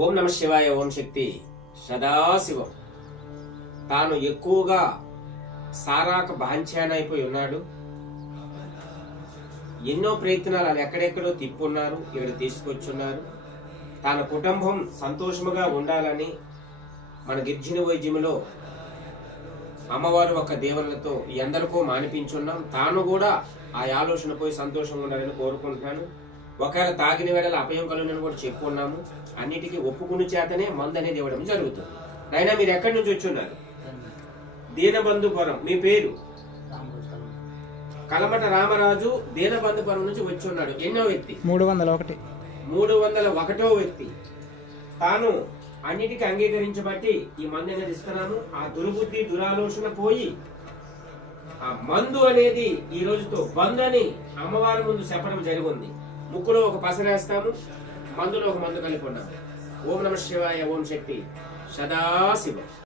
ఓం నమ శివాయ. ఓం శక్తి. సదాశివం తాను ఎక్కువగా సారాక బాంఛానైపోయి ఉన్నాడు. ఎన్నో ప్రయత్నాలు అది ఎక్కడెక్కడో తిప్పున్నారు, ఇక్కడ తీసుకొచ్చున్నారు. తన కుటుంబం సంతోషముగా ఉండాలని మన గిర్జిన వైద్యములో అమ్మవారు ఒక దేవులతో ఎందరికో మానిపించున్నాం. తాను కూడా ఆ ఆలోచన పోయి సంతోషంగా ఉండాలని కోరుకుంటున్నాను. ఒకవేళ తాగిన వేళ అపయం కలుగునని కూడా చెప్పుకున్నాము. అన్నిటికీ ఒప్పుకుని చేతనే మందు అనేది ఇవ్వడం జరుగుతుంది. అయినా మీరు ఎక్కడి నుంచి వచ్చి ఉన్నారు? దీనబంధుపురం. మీ పేరు? కలమట రామరాజు. దీనబంధుపురం నుంచి వచ్చి ఉన్నాడు. ఎన్నో వ్యక్తి? 301. 301వ వ్యక్తి. తాను అన్నిటికీ అంగీకరించబట్టి ఈ మందు అనేది ఇస్తున్నాము. ఆ దుర్బుద్ధి దురాలోచన పోయి ఆ మందు అనేది ఈ రోజుతో బంద్ అని అమ్మవారి ముందు చెప్పడం జరిగింది. ముక్కులో ఒక పసరేస్తాము, మందులో ఒక మందు కలిపి ఉన్నాము. ఓం నమ శివాయ. ఓం శక్తి. సదాశివం.